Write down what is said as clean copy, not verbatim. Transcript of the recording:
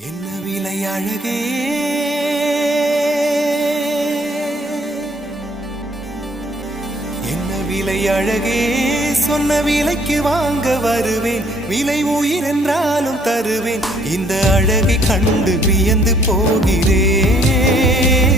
என்ன விலை அழகே, என்ன விலை அழகே, சொன்ன விலைக்கு வாங்க வருவேன். விலை உயிர் என்றாலும் தருவேன். இந்த அழகை கண்டு வியந்து போகிறேன்.